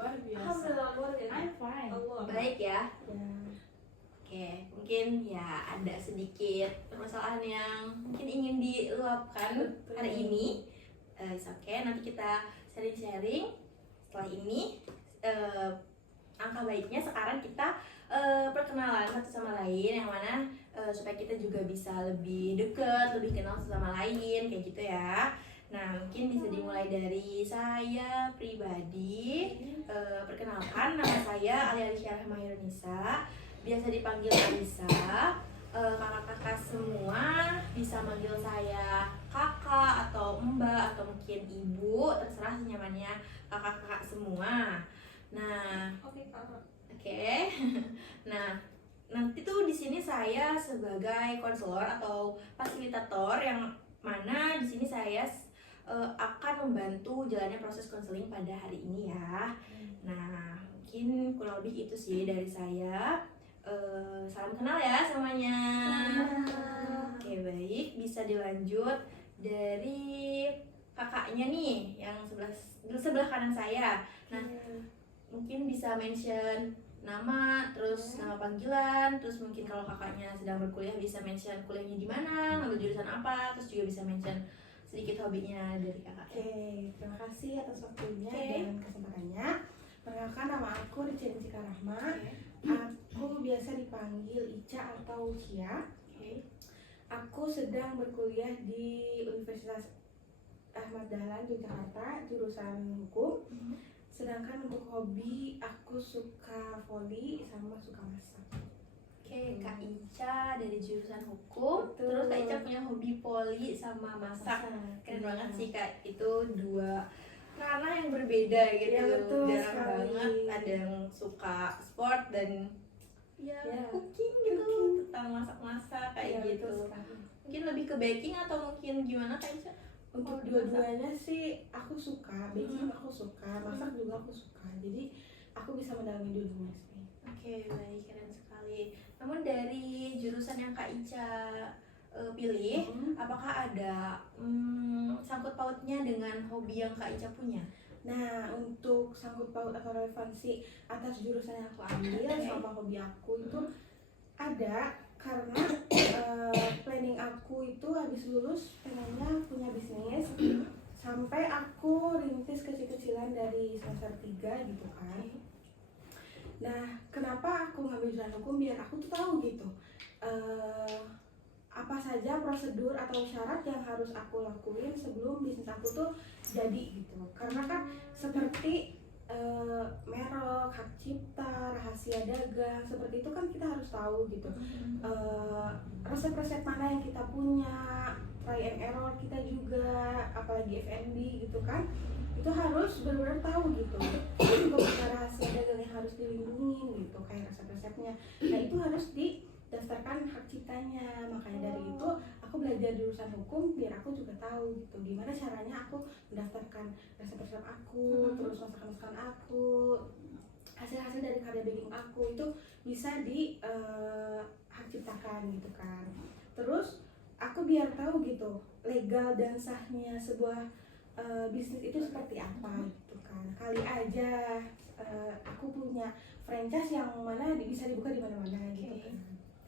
luar biasa. Alhamdulillah, luar biasa. I'm fine. Baik ya. Ya. Oke, mungkin ya ada sedikit permasalahan yang mungkin ingin diluapkan Betul. hari ini. It's okay, nanti kita sharing-sharing. Setelah ini, angka baiknya sekarang kita perkenalan satu sama lain, yang mana supaya kita juga bisa lebih dekat, lebih kenal satu sama lain, kayak gitu ya. Nah, mungkin bisa dimulai dari saya pribadi. Perkenalkan, nama saya Alia Alisyah Rahmayunisa, biasa dipanggil Alisa. Kakak-kakak semua bisa manggil saya kakak atau mbak atau mungkin ibu, terserah senyamannya kakak-kakak semua. Nah, Oke, Kak. oke. Nah, nanti tuh di sini saya sebagai konselor atau fasilitator, yang mana di sini saya akan membantu jalannya proses konseling pada hari ini ya. Nah, mungkin kurang lebih itu sih dari saya. Salam kenal ya semuanya. Oke, baik, bisa dilanjut dari kakaknya nih yang sebelah kanan saya. Nah, mungkin bisa mention nama, terus nama panggilan, terus mungkin kalau kakaknya sedang berkuliah bisa mention kuliahnya di mana, ngambil jurusan apa, terus juga bisa mention sedikit hobinya dari kakaknya. Oke, terima kasih atas waktunya Oke. dan kesempatannya. Perkenalkan, nama aku Rica Jessica Rahma. Oke. Aku biasa dipanggil Ica atau Cia. Oke. Aku sedang berkuliah di Universitas Ahmad Dahlan Yogyakarta, jurusan hukum. Sedangkan untuk hobi, aku suka voli sama suka masak. Oke, Kak Ica dari jurusan hukum. Betul. Terus Kak Ica punya hobi poli sama masak. Keren banget sih Kak, itu dua ranah yang berbeda gitu. Ya, betul Jarang sekali. banget ada yang suka sport dan ya, Ya, cooking gitu, cooking. tentang masak-masak Ya, kayak gitu. betul sekali. Mungkin lebih ke baking atau mungkin gimana Kak Ica? Untuk Oh, dua-duanya sih aku suka, baking Hmm. aku suka, masak juga aku suka. Jadi aku bisa mendalami dua-duanya sih. Oke, baik, keren sekali. Namun dari jurusan yang Kak Ica pilih, apakah ada sangkut pautnya dengan hobi yang Kak Ica punya? Nah, untuk sangkut paut atau relevansi atas jurusan yang aku ambil Oke. sama hobi aku itu ada, karena planning aku itu habis lulus pengennya punya bisnis, sampai aku rintis kecil-kecilan dari semester 3 gitu kan. Nah, kenapa aku ngambil jurusan hukum? Biar aku tuh tahu gitu apa saja prosedur atau syarat yang harus aku lakuin sebelum bisnis aku tuh jadi gitu. Karena kan seperti merek, hak cipta, rahasia dagang, seperti itu kan kita harus tahu gitu. Resep-resep mana yang kita punya, try and error kita juga, apalagi F&B gitu kan, itu harus benar-benar tahu gitu. Itu juga punya rahasia dagang yang harus dilindungi gitu, kayak resep-resepnya. Nah, itu harus didaftarkan hak ciptanya. Makanya dari itu aku belajar jurusan hukum biar aku juga tahu gitu gimana caranya aku mendaftarkan resep-resep aku, terus masakan-masakan aku, hasil-hasil dari karya baking aku itu bisa di hak ciptakan gitu kan. Terus aku biar tahu gitu legal dan sahnya sebuah bisnis itu seperti apa gitu kan. Kali aja aku punya franchise yang mana bisa dibuka di mana-mana gitu kan.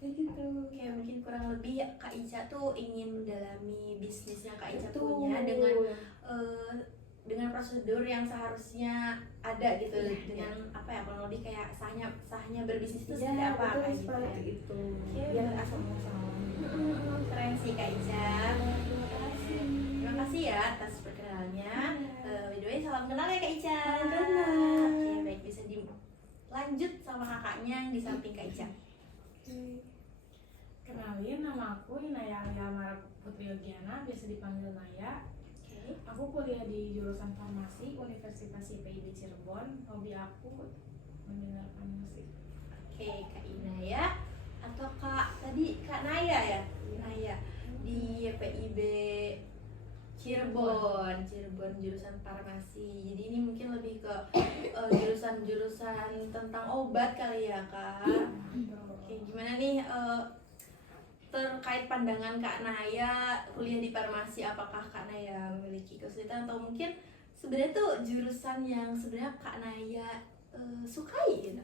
Kayak gitu. Oke, mungkin kurang lebih Kak Ica tuh ingin mendalami bisnis yang Kak Ica Betul. punya dengan prosedur yang seharusnya ada gitu, Iya, dengan apa ya, kurang lebih kayak sahnya berbisnis itu Ya, seperti apa betul kayak gitu seperti ya. itu. Oke. Biar asal-asalan. Keren sih Kak Ica. Terima kasih. Terima kasih ya atas perkenalannya. By the way, salam kenal ya Kak Ica. Salam kenal. Oke, baik, bisa dilanjut sama kakaknya yang di samping Kak Ica. Kenalin, nama aku Inaya Alia Mara Putri Yogiana, biasa dipanggil Naya. Oke. Aku kuliah di jurusan farmasi Universitas IPB Cirebon. Hobi aku mendengarkan musik. Oke, Kak Inaya atau Kak Naya ya? Naya di PIB Cirebon jurusan farmasi. Jadi ini mungkin lebih ke jurusan tentang obat kali ya Kak. Oke, gimana nih terkait pandangan Kak Naya kuliah di farmasi? Apakah Kak Naya memiliki kesulitan atau mungkin sebenarnya tuh jurusan yang sebenarnya Kak Naya sukai gitu?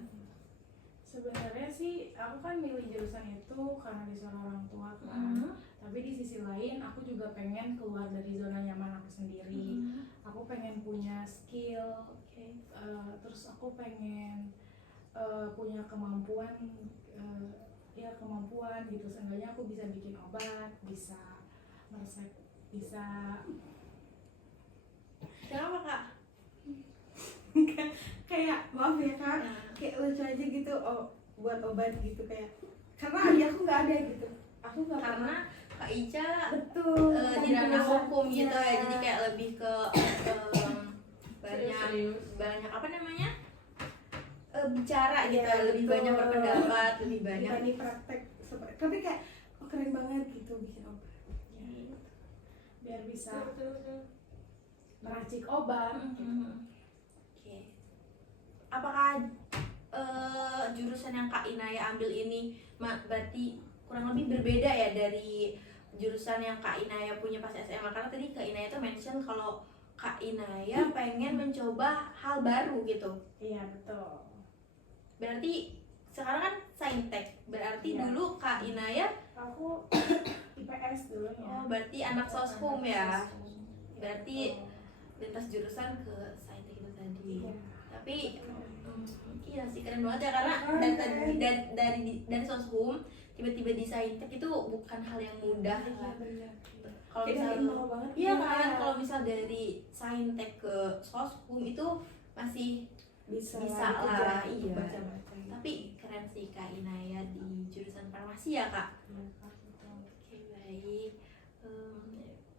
Sebenarnya sih aku kan milih jurusan itu karena disuruh orang tua kan. Tapi di sisi lain aku juga pengen keluar dari zona nyaman aku sendiri. Aku pengen punya skill, terus aku pengen punya kemampuan, ya kemampuan gitu. Seenggaknya aku bisa bikin obat, bisa meresep, bisa Kenapa Kak? Kayak maaf ya kak, Nah, kayak lucu aja gitu buat obat gitu kayak karena adik aku nggak ada gitu, aku nggak karena Kak Ica betul di ranah hukum gitu ya, jadi kayak lebih ke banyak apa namanya bicara gitu, Iya, lebih betul. banyak berpendapat, lebih banyak. dibanding praktek tapi kayak keren banget gitu bikin obat. biar bisa meracik obat. Oke. Apakah jurusan yang Kak Inaya ambil ini berarti kurang lebih berbeda ya dari jurusan yang Kak Inaya punya pas SMA? Karena tadi Kak Inaya tuh mention kalau Kak Inaya pengen mencoba hal baru gitu. Iya betul. Berarti sekarang kan saintek. Berarti Iya. dulu Kak Inaya Aku IPS dulunya. oh berarti anak soshum ya. Soshum. Berarti Betul. lintas jurusan ke saintek itu tadi. Iya. Tapi iya sih keren banget ya, karena dari soshum tiba-tiba di saintek itu bukan hal yang mudah. Iya benar. Kalau Kayak misal dari nol banget iya gitu kan, ya. kalau misal dari saintek ke soshum itu masih bisa lah, iya. baca-baca gitu. tapi keren sih Kak Inaya di jurusan farmasi ya Kak. Iya, Kak, betul. Oke baik.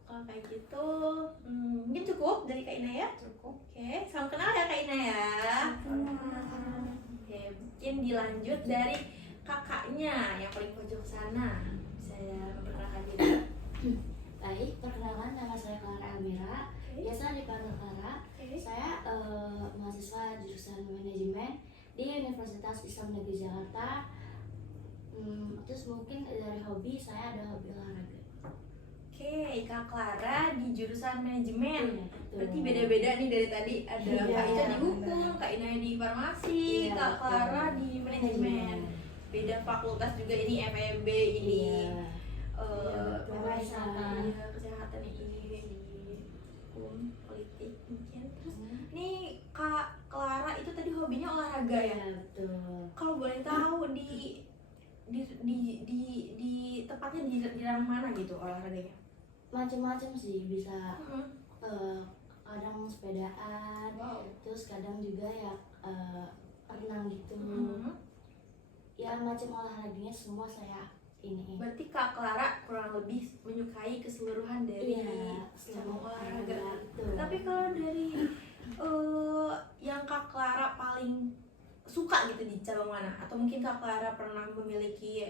Kalau kayak gitu mungkin cukup dari Kak Inaya. Cukup. Oke, salam kenal ya Kak Inaya. Oke, mungkin dilanjut dari kakaknya yang paling pojok sana. Saya memperkenalkan diri. Baik, perkenalkan nama saya Clara Amira, biasa dipanggil Clara. Saya mahasiswa jurusan manajemen di Universitas Islam Negeri Jakarta. Terus mungkin dari hobi saya ada hobi olahraga. Oke, Kak Clara di jurusan manajemen. Iya, betul. Berarti beda-beda nih dari tadi. Ada Iya, Kak Ica di hukum, benar. Kak Inaya di farmasi, Iya, Kak betul. Clara di manajemen. Beda fakultas juga, ini FEB, ini Iya. kesehatan, kesehatan ini di hukum, politik mungkin. Terus ini Kak Clara itu tadi hobinya olahraga ya? Iya, betul. Kalau boleh tahu di tepatnya di ranah mana gitu olahraganya? Macam-macam sih, bisa kadang sepedaan, Wow. terus kadang juga ya renang gitu. Ya macam olahraganya semua saya ini. Berarti Kak Clara kurang lebih menyukai keseluruhan dari Iya, semua olahraga. betul. Tapi kalau dari yang Kak Clara paling suka gitu di cabang mana? Atau mungkin Kak Clara pernah memiliki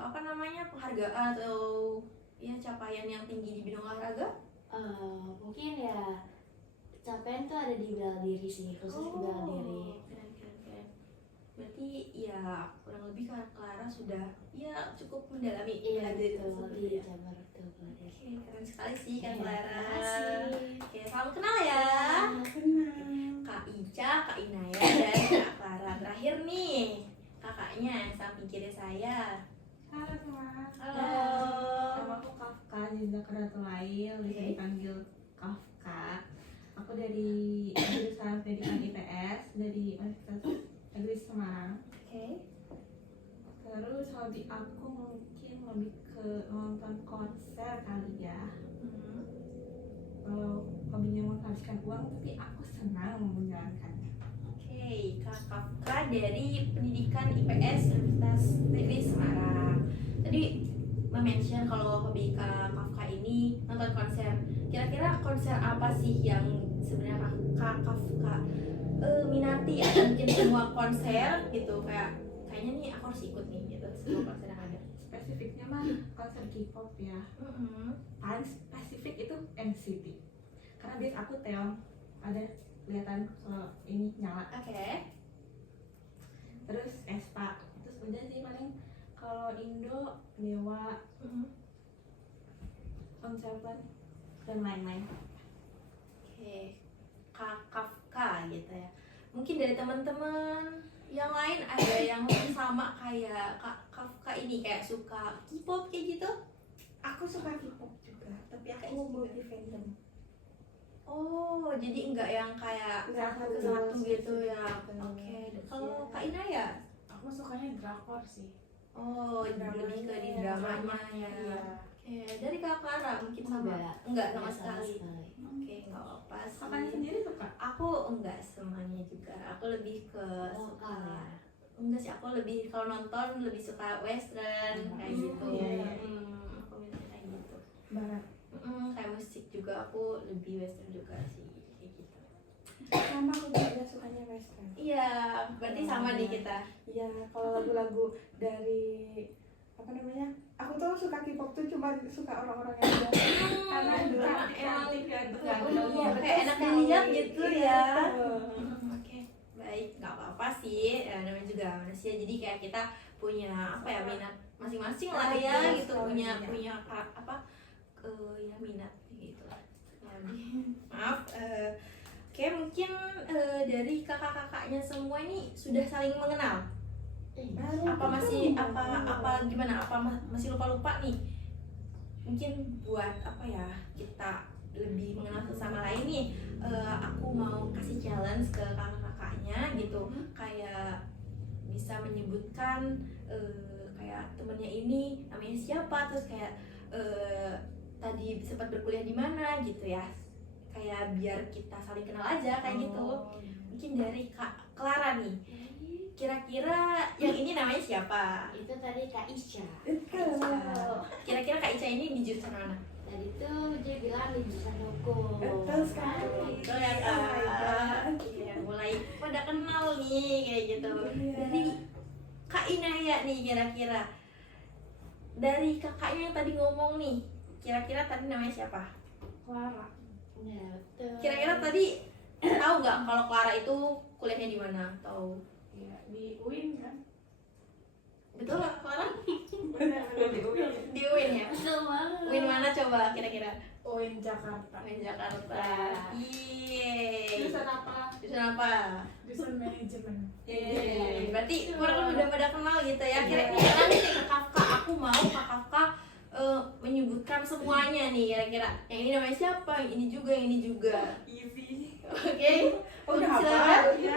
apa namanya penghargaan atau ya capaian yang tinggi di bidang olahraga? Mungkin ya capaian tuh ada di bela diri sih, khusus di bela diri. Keren. Berarti ya kurang lebih Kak Clara sudah ya cukup mendalami bela diri tersebut Iya, ya. Jabar betul bela diri. Oke, keren sekali sih Kak Iya, Clara. terima kasih. Oke, salam kenal ya. Kenal. Kak Ica, Kak Inaya, dan Kak Clara. Terakhir nih, kakaknya yang samping kiri saya. Halo semua. Halo. Nama aku Kafka Zinda Karatulail, bisa dipanggil Kafka. Aku dari jurusan pendidikan IPS dari Universitas Negeri Semarang. Oke. Terus hobi aku mungkin lebih ke nonton konser kali ya. Kalau hobinya menghabiskan uang, tapi aku senang menjalankannya. Oke, Kak Kafka dari pendidikan IPS Universitas Negeri Semarang. Tadi mention kalau hobi Kak Kafka ini nonton konser. Kira-kira konser apa sih yang sebenarnya Kak Kafka minati ya? Mungkin semua konser gitu, kayaknya nih aku harus ikut nih gitu semua konser yang ada. Spesifiknya mah konser K-pop ya. Paling spesifik itu NCT. Karena biasa aku teong ada kelihatan kalau ini nyala. Oke. Terus Espa. Terus udah sih paling kalau Indo Dewa, On Seven dan lain-lain. Oke, Kafka gitu ya. Mungkin dari teman-teman yang lain ada yang sama kayak Kafka ini, kayak suka K-pop kayak gitu? Aku suka K-pop juga, tapi aku multi fandom. Oh, jadi enggak yang kayak Enggak satu satu satu gitu ya. gitu. Oke. Kalau Kak Ina ya? Aku sukanya drakor sih. Oh, lebih ke di dramanya ya. Iya. Oke, dari Kak Clara mungkin sama? Enggak sama sekali. Oke, enggak apa-apa sih. Kakaknya sendiri suka? Aku enggak semuanya juga. Aku lebih ke suka. Lokal ya? Enggak sih, aku lebih kalau nonton lebih suka western kayak gitu. iya. Aku minta kayak gitu. Barat. Kayak musik juga aku lebih western juga sih kayak gitu. Sama aku juga sukanya western. Iya, berarti sama nih kita. Iya, kalau lagu-lagu dari apa namanya? Aku tuh suka K-pop tuh cuma suka orang-orang yang biasa. Karena Cantik ya, Iya, kayak enak sekali. dilihat gitu Iya, ya. betul. Oke, baik, nggak apa-apa sih. Namanya juga manusia, jadi kayak kita punya apa ya, minat masing-masing lah ya, Betul gitu, sekali, punya apa ya, minat gitu lah. Ya, maaf. Oke, mungkin dari kakak-kakaknya semua ini sudah saling mengenal. Apa masih apa gimana? Apa masih lupa-lupa nih? Mungkin buat apa ya, kita lebih mengenal sesama lain nih, aku mau kasih challenge ke kakak-kakaknya gitu, kayak bisa menyebutkan kayak temennya ini namanya siapa, terus kayak tadi sempat berkuliah di mana gitu ya, kayak biar kita saling kenal aja kayak gitu. Mungkin dari Kak Clara nih, kira-kira yang ini namanya siapa? Itu tadi Kak Isha. Kira-kira Kak Ica ini di jurusan mana? Tadi tuh dia bilang di jurusan hukum. Betul sekali. Betul ya Oh my Kak. God. Iya, mulai pada kenal nih kayak gitu. Iya. Dari Kak Inaya nih, kira-kira dari kakaknya yang tadi ngomong nih, kira-kira tadi namanya siapa? Clara. Ya, betul. Kira-kira tadi tahu nggak kalau Clara itu kuliahnya di mana? Tahu? Iya, di UIN kan. Betul nggak Clara? Benar-benar di UIN. Di UIN ya? Betul banget. UIN mana coba kira-kira? UIN Jakarta. UIN Jakarta. Yeay. Jurusan apa? Jurusan apa? Jurusan manajemen. Berarti kurang udah pada kenal gitu ya. Kira-kira nanti nih Kak Kafka, aku mau Kak Kafka menyebutkan semuanya nih kira-kira. Yang ini namanya siapa? Yang ini juga, yang ini juga. Easy. Oke. Udah Silakan. Iya.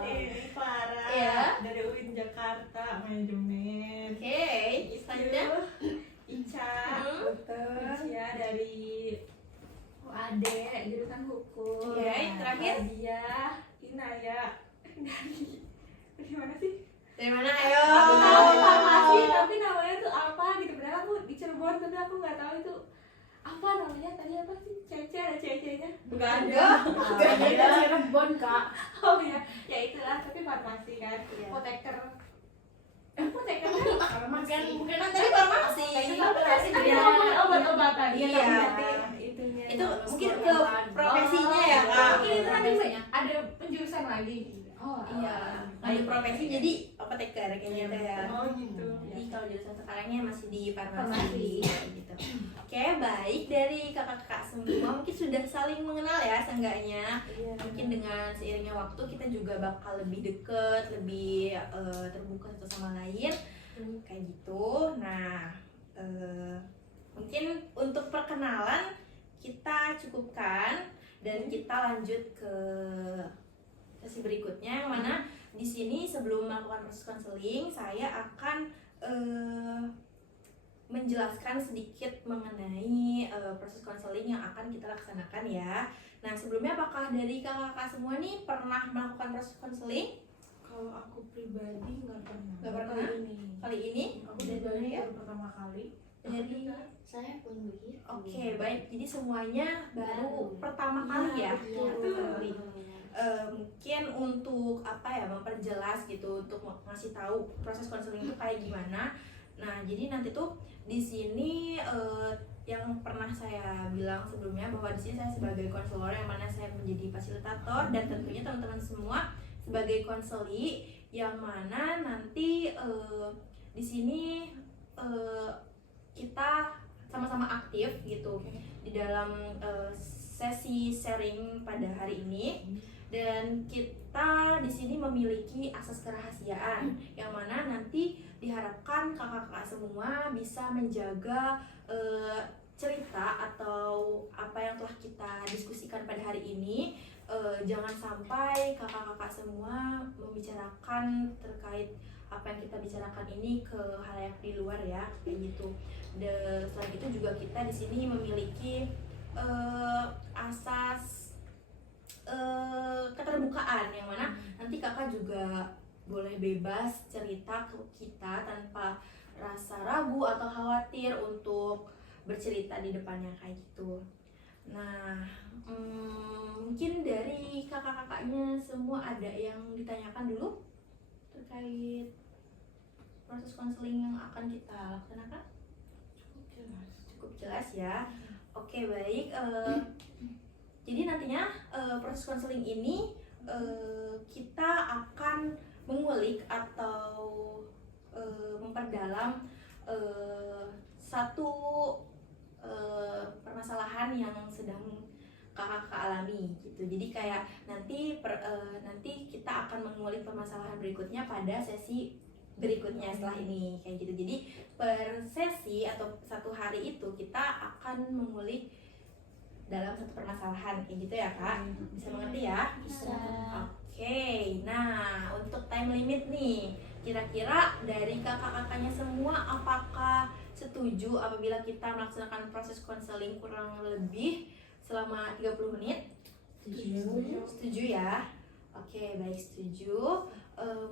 Ini Clara Iya. dari UIN Jakarta, manajemen. Oke. Selanjutnya. Ica. Betul. Ica dari UAD, jurusan hukum. Oke, terakhir? Dia Inaya dari mana sih? Dari mana? Ayo. Aku tahu farmasi tapi namanya tuh apa gitu. Padahal aku di Cirebon tapi aku nggak tahu itu apa namanya. Tadi apa sih? Cece, ada cece-nya? Enggak ada. Gak ada Cirebon, Kak. Oh iya, ya itulah. Tapi farmasi kan. Iya. Apoteker. Apoteker kan? Bukan kan tadi farmasi. Farmasi kan Iya. ngomongin obat-obatan. Iya. Tapi nanti itunya. Itu mungkin ke profesinya ya Kak. Mungkin itu nanti Profesinya. ada penjurusan lagi. Oh Iya, ngambil profesi jadi apoteker kayak gitu ya. Oh gitu. Jadi kalau jurusan sekarangnya masih di Farmasi. farmasi kayak gitu. Oke, baik, dari kakak-kakak semua mungkin sudah saling mengenal ya seenggaknya. Iya. Mungkin dengan seiringnya waktu kita juga bakal lebih deket, lebih terbuka satu sama lain kayak gitu. Nah, mungkin untuk perkenalan kita cukupkan dan kita lanjut ke sesi berikutnya, yang mana di sini sebelum melakukan proses konseling saya akan menjelaskan sedikit mengenai proses konseling yang akan kita laksanakan ya. Nah, sebelumnya apakah dari kakak-kakak semua nih pernah melakukan proses konseling Kalau aku pribadi nggak pernah. Nggak pernah? Kali ini. kali ini? Aku Dari juga ya? baru pertama kali. Dari Saya pun begitu. Oke, baik. Jadi semuanya baru pertama kali ya. Iya, Pertama kali. betul. Mungkin untuk apa ya, memperjelas gitu, untuk ngasih tahu proses konseling itu kayak gimana. Nah, jadi nanti tuh di sini yang pernah saya bilang sebelumnya bahwa di sini saya sebagai konselor, yang mana saya menjadi fasilitator, dan tentunya teman-teman semua sebagai konseli, yang mana nanti di sini kita sama-sama aktif gitu di dalam sesi sharing pada hari ini. Dan kita di sini memiliki akses kerahasiaan yang mana nanti diharapkan kakak-kakak semua bisa menjaga cerita atau apa yang telah kita diskusikan pada hari ini. Jangan sampai kakak-kakak semua membicarakan terkait apa yang kita bicarakan ini ke halayak di luar ya, kayak gitu. Dan selain itu juga kita di sini memiliki asas keterbukaan yang mana nanti kakak juga boleh bebas cerita ke kita tanpa rasa ragu atau khawatir untuk bercerita di depannya kayak gitu. Nah, mungkin dari kakak-kakaknya semua ada yang ditanyakan dulu terkait proses konseling yang akan kita laksanakan? Cukup jelas ya. Oke, baik. Jadi nantinya proses konseling ini kita akan mengulik atau memperdalam satu permasalahan yang sedang kakak alami gitu. Jadi kayak nanti kita akan mengulik permasalahan berikutnya pada sesi berikutnya setelah ini kayak gitu. Jadi per sesi atau satu hari itu kita akan mengulik dalam satu permasalahan kayak gitu ya Kak. Bisa mengerti ya? Bisa. Oke, nah untuk time limit nih, kira-kira dari kakak-kakaknya semua apakah setuju apabila kita melaksanakan proses konseling kurang lebih selama 30 menit? Setuju ya? Oke, baik, setuju.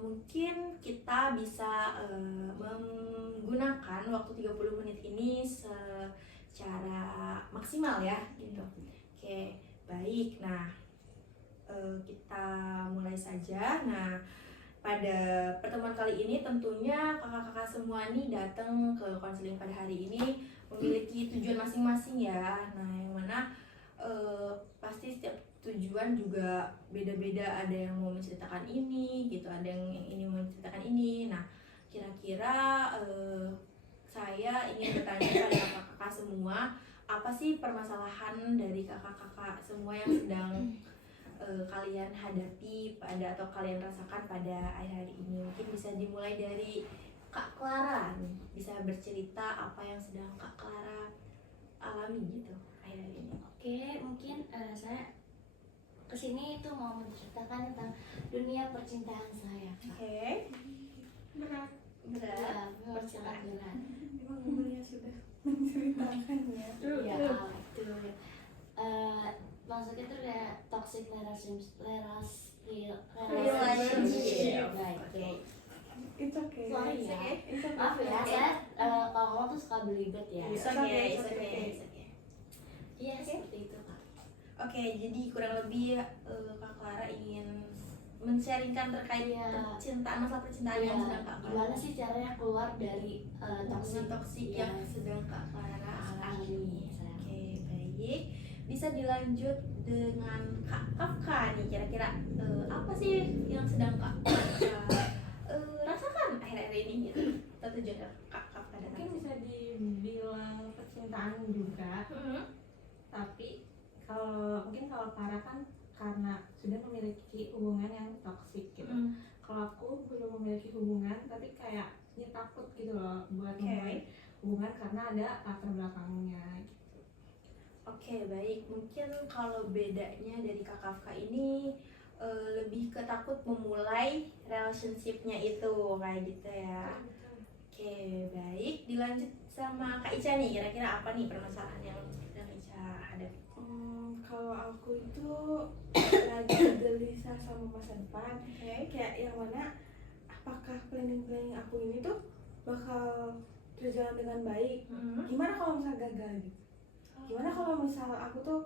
Mungkin kita bisa menggunakan waktu 30 menit ini secara maksimal ya gitu. Oke, baik. Nah, kita mulai saja. Nah, pada pertemuan kali ini tentunya kakak-kakak semua nih datang ke konseling pada hari ini memiliki tujuan masing-masing ya. Nah, yang mana pasti setiap tujuan juga beda-beda, ada yang mau menceritakan ini gitu, ada yang ini mau menceritakan ini. Nah, kira-kira saya ingin bertanya pada kakak-kakak semua, apa sih permasalahan dari kakak-kakak semua yang sedang kalian hadapi atau kalian rasakan pada akhir-akhir ini? Mungkin bisa dimulai dari Kak Clara nih, bisa bercerita apa yang sedang Kak Clara alami gitu akhir-akhir ini. Oke, mungkin saya kesini itu mau menceritakan tentang dunia percintaan saya. Oke. Berat. Berat. Ya, memang sangat berat. Memang umurnya sudah menceritakannya. Ya, betul. Maksudnya itu kayak toxic relationship. Baik. Oke. It's okay. Sorry It's ya. okay. It's okay. Maaf ya, saya kalau ngomong tuh suka belibet ya. It's okay. Iya, seperti itu Kak. Oke, jadi kurang lebih Kak Clara ingin men-sharingkan terkait masalah percintaan yang sedang Kak Clara. Gimana sih caranya keluar dari toksik yang sedang Kak Clara alami. Saya. Oke, baik. Bisa dilanjut dengan Kak Kafka nih, kira-kira apa sih yang sedang Kak rasakan akhir-akhir ini gitu? Atau tujuan Kak Kafka datang? Mungkin bisa dibilang percintaan juga, tapi kalau Clara kan karena sudah memiliki hubungan yang toksik gitu. Kalau aku belum memiliki hubungan, tapi kayak takut gitu loh buat memulai hubungan karena ada latar belakangnya gitu. Oke, baik. Mungkin kalau bedanya dari Kak Kafka ini lebih ketakut memulai relationship-nya itu kayak gitu ya. Oke, baik. Dilanjut sama Kak Ica nih. Kira-kira apa nih permasalahan yang sedang Ica hadapi? Kalau aku itu lagi gelisah sama masa depan. Kayak yang mana apakah planning aku ini tuh bakal berjalan dengan baik? Gimana kalau misal gagal gitu? Gimana kalau misal aku tuh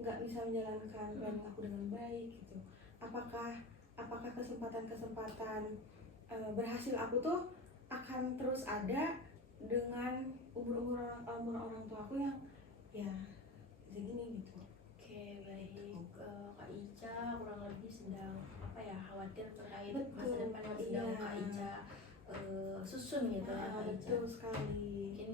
nggak bisa menjalankan planning aku dengan baik gitu? Apakah kesempatan berhasil aku tuh akan terus ada dengan umur orang tua aku yang ya segini gitu. Oke, baik. Kak Ica kurang lebih sedang khawatir terkait masa depan yang sedang Kak Ica susun gitu ya Kak Ica. Betul sekali. Mungkin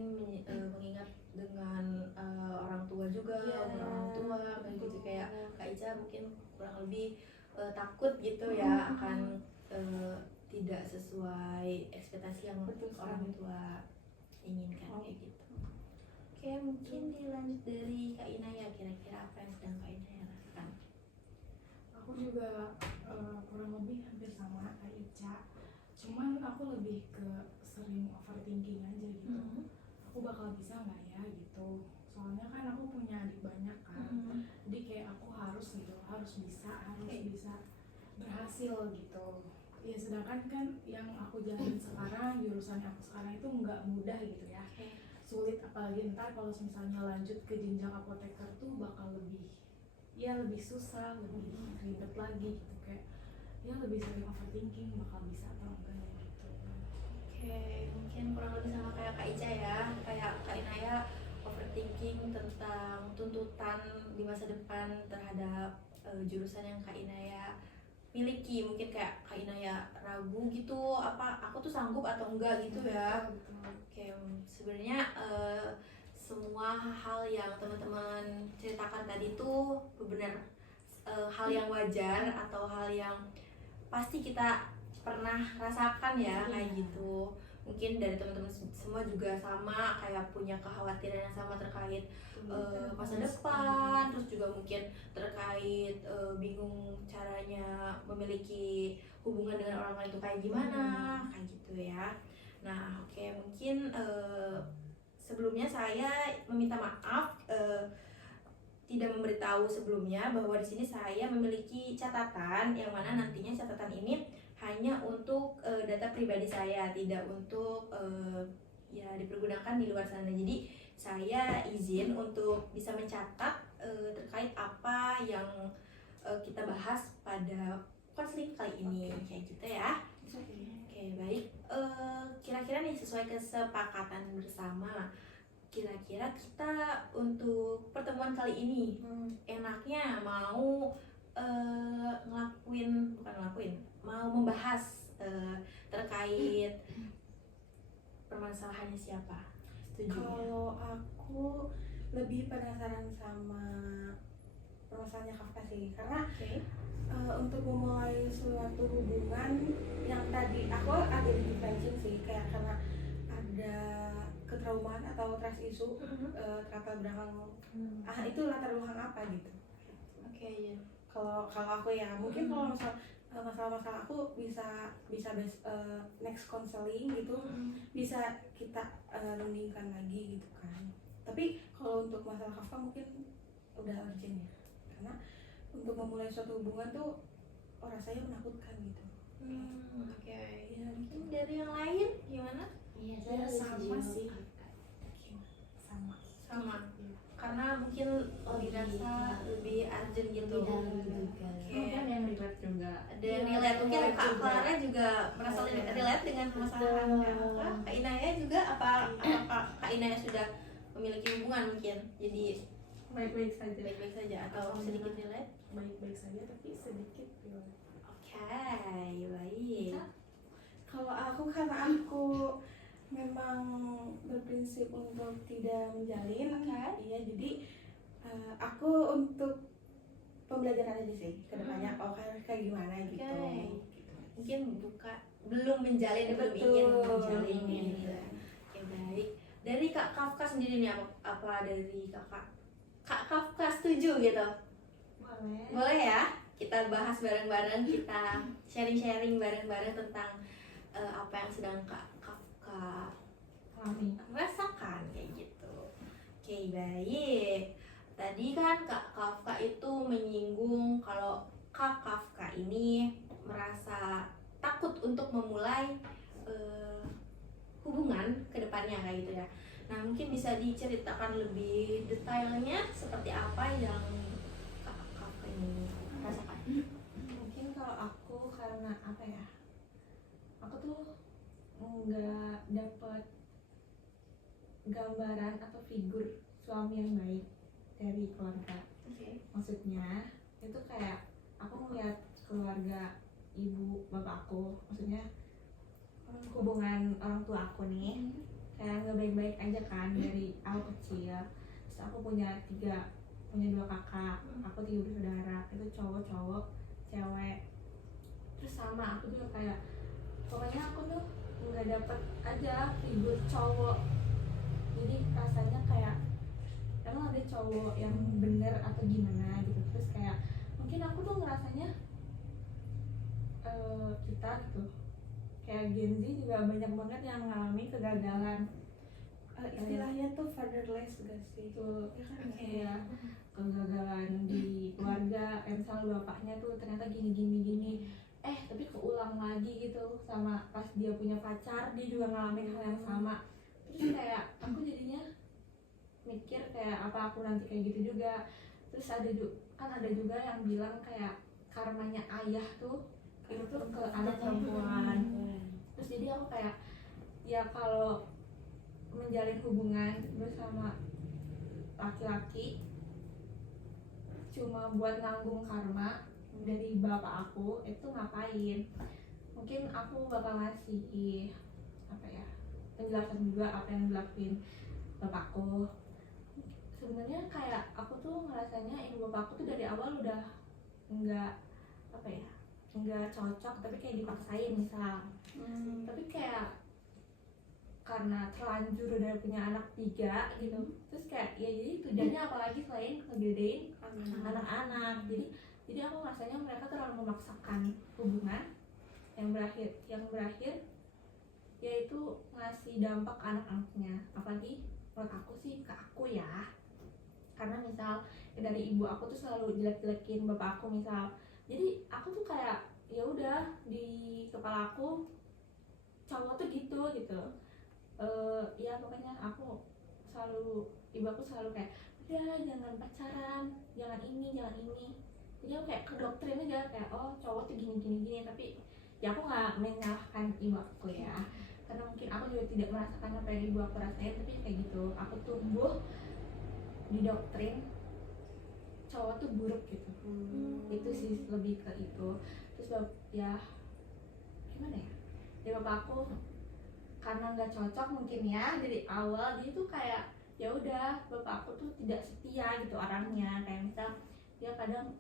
mengingat dengan orang tua juga, orang tua kayak gitu, kayak Kak Ica mungkin kurang lebih takut gitu ya akan tidak sesuai ekspektasi yang orang tua inginkan kayak gitu. Oke, mungkin dilanjut dari Kak Inaya, kira-kira apa yang sedang Kak Inaya rasakan? Aku juga kurang lebih hampir sama kayak Ica, cuman aku lebih ke sering overthinking aja gitu. Aku bakal bisa nggak ya gitu, soalnya kan aku punya adik banyak kan, jadi kayak aku harus bisa berhasil gitu ya. Sedangkan kan yang aku jalanin sekarang, jurusan aku sekarang itu nggak mudah gitu ya, sulit. Apalagi ntar kalau misalnya lanjut ke jenjang apoteker tuh bakal lebih susah, lebih ribet lagi gitu, kayak ya lebih sering overthinking bakal bisa atau enggak gitu. Oke, mungkin kurang lebih sama kayak Kak Ica ya, kayak Kak Inaya overthinking tentang tuntutan di masa depan terhadap jurusan yang Kak Inaya miliki. Mungkin kayak Kak Inaya ragu gitu, apa aku tuh sanggup atau enggak gitu ya. Oke, sebenarnya semua hal yang teman-teman ceritakan tadi tuh benar hal yang wajar atau hal yang pasti kita pernah rasakan ya, kayak gitu. Mungkin dari teman-teman semua juga sama, kayak punya kekhawatiran yang sama terkait masa depan, terus juga mungkin terkait bingung caranya memiliki hubungan dengan orang lain itu kayak gimana, kayak gitu ya. Nah, oke, mungkin sebelumnya saya meminta maaf tidak memberitahu sebelumnya bahwa di sini saya memiliki catatan yang mana nantinya catatan ini hanya untuk data pribadi saya, tidak untuk ya dipergunakan di luar sana. Jadi saya izin untuk bisa mencatat terkait apa yang kita bahas pada konseling kali ini, kayak gitu ya. Oke, baik. Kira-kira nih sesuai kesepakatan bersama, kira-kira kita untuk pertemuan kali ini enaknya mau mau membahas terkait permasalahannya siapa? Setuju? Kalau aku lebih penasaran sama permasalahannya Kafka sih, karena untuk memulai suatu hubungan yang tadi aku agak di sih, kayak karena ada ketraumaan atau trust issue, latar belakang itu latar belakang apa gitu. Oke, ya. Kalau aku ya mungkin kalau masalah-masalah aku bisa next counseling gitu, bisa kita rundingkan lagi gitu kan. Tapi kalau untuk masalah Kafka mungkin udah urgent ya, karena untuk memulai suatu hubungan tuh rasanya menakutkan gitu. Oke. Ya, mungkin dari yang lain gimana? Iya, Ya, saya sama setuju. sih. Sama. Karena mungkin dirasa lebih urgent gitu. Lebih dalam juga. Mungkin yang relate juga. Ada yang relate, mungkin Kak Clara juga merasa relate dengan permasalahan apa? Kak Inaya juga apa Kak Inaya sudah memiliki hubungan mungkin jadi Baik-baik saja. baik-baik saja atau sedikit relate? Baik-baik saja tapi sedikit relate. Oke, baik. Kalau aku, karena aku memang berprinsip untuk tidak menjalin, iya, jadi aku untuk pembelajaran aja sih kedepannya, kayak gimana gitu. Mungkin belum menjalin, belum ingin menjalin gitu. Oke, baik. Dari Kak Kafka sendiri nih, apa dari Kak Kafka setuju gitu? Boleh ya, kita bahas bareng-bareng, kita sharing-sharing bareng-bareng tentang apa yang sedang Kak Kafka rasakan kayak gitu. Oke, baik. Tadi kan Kak Kafka itu menyinggung kalau Kak Kafka ini merasa takut untuk memulai hubungan ke depannya kayak gitu ya. Nah, mungkin bisa diceritakan lebih detailnya seperti apa yang Kak Kafka ini rasakan. Mungkin kalau aku karena apa ya, aku tuh nggak dapet gambaran atau figur suami yang baik dari keluarga. Maksudnya itu kayak aku ngeliat keluarga ibu bapak aku, maksudnya hubungan orang tua aku nih, kayak nggak baik-baik aja kan dari awal kecil. Terus aku punya dua kakak, aku 3 bersaudara, itu cowok cewek. Terus sama aku juga kayak pokoknya aku tuh nggak dapet aja figur cowok, jadi rasanya kayak emang ada cowok yang bener atau gimana gitu. Terus kayak mungkin aku tuh ngerasanya kita gitu kayak Gen Z juga banyak banget yang ngalamin kegagalan. Istilahnya tuh fatherless gak sih? Itu Ya kan? kayak kegagalan di keluarga, misal bapaknya tuh ternyata gini tapi keulang lagi gitu sama pas dia punya pacar, dia juga ngalamin hal yang sama. Terus kayak aku jadinya mikir kayak apa aku nanti kayak gitu juga. Terus ada juga yang bilang kayak karmanya ayah tuh itu tuh ke anak perempuan. Terus jadi aku kayak ya kalau menjalin hubungan bersama laki-laki cuma buat nanggung karma dari bapak aku, itu ngapain? Mungkin aku bakal ngasih penjelasan juga apa yang dilakuin bapakku. Sebenarnya kayak aku tuh ngerasanya ibu bapakku tuh dari awal udah nggak cocok, tapi kayak dipaksain misal. Tapi kayak karena terlanjur udah punya anak 3 gitu, terus kayak ya jadi tujuannya apalagi selain ngegedein anak-anak. Jadi aku rasanya mereka terlalu memaksakan hubungan yang berakhir yaitu ngasih dampak ke anak-anaknya. Apalagi menurut aku sih, ke aku ya, karena misal dari ibu aku tuh selalu jelek-jelekin bapak aku misal. Jadi aku tuh kayak ya udah di kepala aku cowok tuh gitu ya pokoknya ibu aku selalu kayak udah jangan pacaran, jangan ini. Jadi aku kayak kedoktrin aja kayak oh cowok tuh gini. Tapi ya aku nggak menyalahkan ibu aku ya, karena mungkin aku juga tidak merasakan apa yang ibu aku rasain. Tapi kayak gitu, aku tumbuh didoktrin cowok tuh buruk gitu. Itu sih lebih ke itu. Terus ya gimana ya bapak aku karena nggak cocok mungkin ya dari awal, dia tuh kayak ya udah bapak aku tuh tidak setia gitu orangnya. Kayak misal dia kadang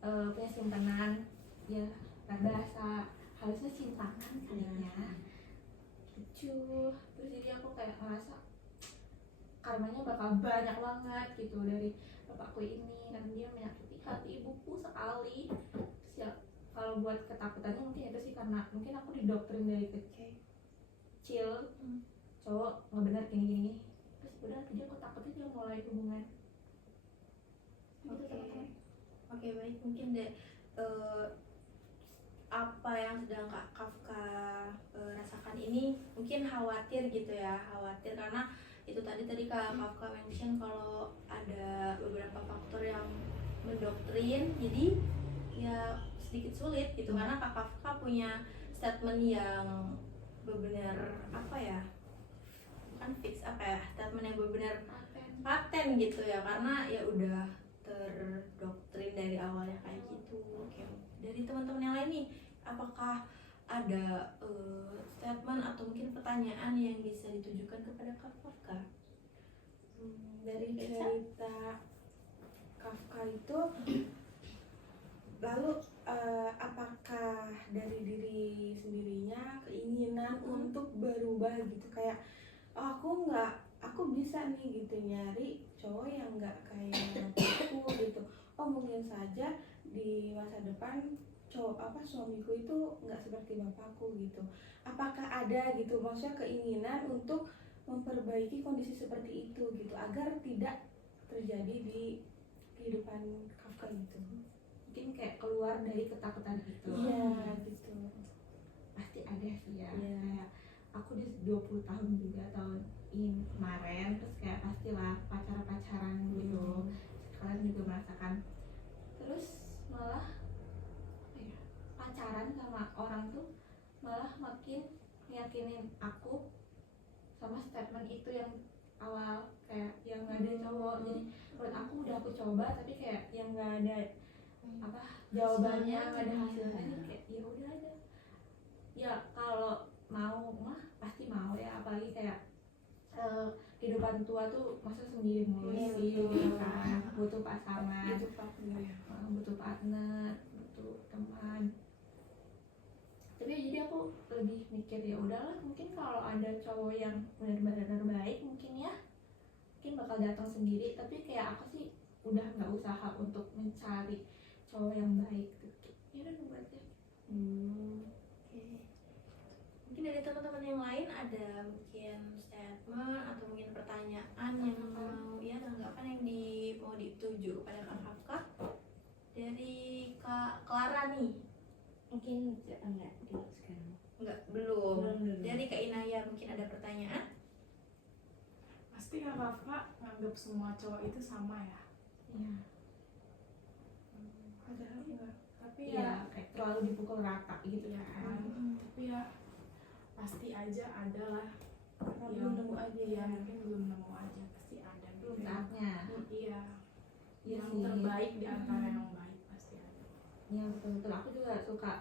punya simpanan ya bahasa harusnya simpangan kalinya gitu. Terus jadi aku kayak ngerasa karmanya bakal banyak banget gitu dari bapakku ini, karena dia menyakiti hati ibuku sekali. Terus ya kalau buat ketakutannya mungkin itu sih karena mungkin aku didoktrin dari kecil cowok nggak benar gini. Terus udah jadi aku takut aja mulai hubungan. Oke, baik, mungkin apa yang sedang Kak Kafka rasakan ini mungkin khawatir gitu ya, karena itu tadi Kak Kafka mention kalau ada beberapa faktor yang mendoktrin, jadi ya sedikit sulit gitu. Karena Kak Kafka punya statement yang benar-benar bukan fix statement yang benar-benar paten gitu ya, karena ya udah terdoktrin dari awalnya kayak gitu. Oke. Dari teman-teman yang lain nih, apakah ada statement atau mungkin pertanyaan yang bisa ditujukan kepada Kak Kafka? Dari cerita Kafka itu lalu apakah dari diri sendirinya keinginan untuk berubah gitu, kayak oh, aku bisa nih gitu nyari cowok yang nggak kayak aku gitu. Oh mungkin saja di masa depan suamiku itu nggak seperti bapakku gitu. Apakah ada gitu maksudnya keinginan untuk memperbaiki kondisi seperti itu gitu agar tidak terjadi di kehidupan Kafka gitu? Mungkin kayak keluar dari ketakutan itu. Iya gitu. Pasti ada sih ya. Iya. Kayak aku di 20 tahun juga tahun ini kemarin, terus kayak pastilah pacaran gitu. Kalian juga merasakan. Terus malah pacaran sama orang tuh malah makin meyakinin aku sama statement itu yang awal kayak yang nggak ada cowok. Jadi menurut aku udah aku coba tapi kayak yang nggak ada jawabannya, nggak ada hasilnya. Jadi kayak ya udah aja ya, kalau mau mah pasti mau ya, apalagi kayak perempuan tua tuh masa sendiri mulu Iya, sih betul. kan, butuh pasangan, Itu partner ya. butuh partner, butuh teman. Tapi jadi aku lebih mikir ya udahlah, mungkin kalau ada cowok yang benar-benar baik mungkin ya mungkin bakal datang sendiri. Tapi kayak aku sih udah nggak usaha untuk mencari cowok yang baik gitu. Ya udah buatnya. Oke. Mungkin dari teman-teman yang lain ada mungkin statement atau mungkin pertanyaan yang mau ya tanggapan yang mau dituju kepada Kak Kafka dari Kak Clara nih. Mungkin enggak gitu sekarang. Enggak, belum. Belum. Dari Kak Inaya mungkin ada pertanyaan? Pasti Kak Rafa nganggap semua cowok itu sama ya. Iya. Padahal enggak. Tapi Iya, ya, kayak terlalu dipukul rata gitu ya kan. tapi ya pasti aja ada lah. Karena yang belum nemu aja ya ya. mungkin belum nemu aja, pasti ada Belum gitu. saatnya. Iya. Iya Yang sih. terbaik di antara yang baik pasti ada. Ya betul-betul, aku juga suka.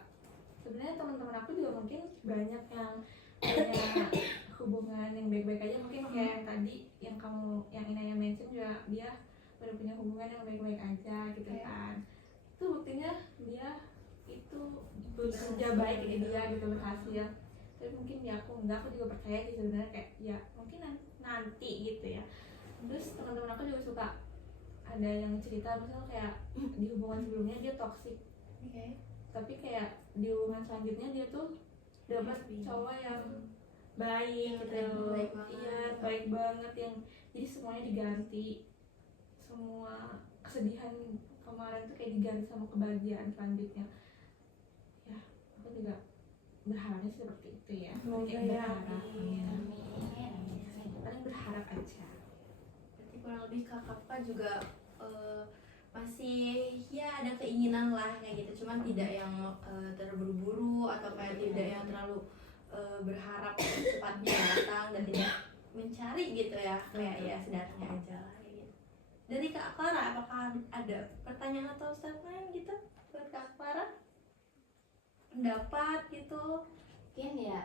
Sebenarnya teman-teman aku juga mungkin banyak yang punya hubungan yang baik-baik aja, mungkin kayak yang tadi yang kamu yang Inaya mention juga dia baru punya hubungan yang baik-baik aja gitu kan. Itu buktinya dia itu kerja baik di dia gitu, berhasil. Tapi mungkin di aku enggak, aku juga percaya sih sebenarnya kayak ya mungkin nanti gitu ya. Terus teman-teman aku juga suka ada yang cerita misalnya kayak di hubungan sebelumnya dia toksik, Oke. tapi kayak di hubungan selanjutnya dia tuh dapat cowok yang baik Yang gitu. baik banget. Iya, baik banget, yang jadi semuanya diganti, semua kesedihan kemarin tuh kayak diganti sama kebahagiaan selanjutnya. Ya aku juga berharapnya seperti itu ya. Semoga Kayak ya. berharap, Amin. amin. Paling berharap aja. Berarti kurang lebih Kak Kafka juga masih ya ada keinginan lah kayak gitu, cuman tidak yang terburu-buru atau kayak tidak yang terlalu berharap cepatnya datang dan tidak mencari gitu ya, kayak ya sedarnya aja lah kayak gitu. Dari Kak Clara, apakah ada pertanyaan atau statement gitu buat Kak Clara? Pendapat gitu? Mungkin ya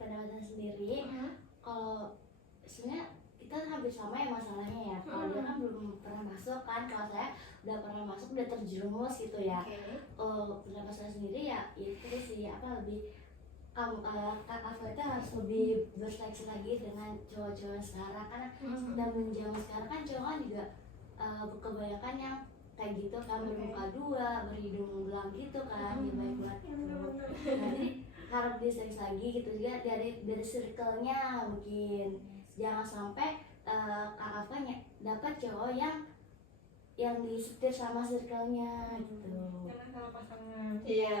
pendapatan sendiri. Kalau sebenarnya kita hampir sama ya masalahnya ya. Kalau dia kan belum pernah masuk kan, kalau saya udah pernah masuk, udah terjerumus gitu ya. Oke. Pendapat saya sendiri ya itu sih apa lebih kamu kakak itu harus lebih berseleksi lagi dengan cowok-cowok sekarang, karena dan zaman sekarang kan cowok kan juga kebanyakan yang kayak gitu kan, bermuka dua, berhidung belang gitu kan, ya baik buat itu. Nah, jadi harap diseleksi lagi gitu juga dari circle-nya mungkin. Jangan sampai kakaknya dapat cowok yang disetir sama circle-nya gitu. Jangan salah pasangan. Iya.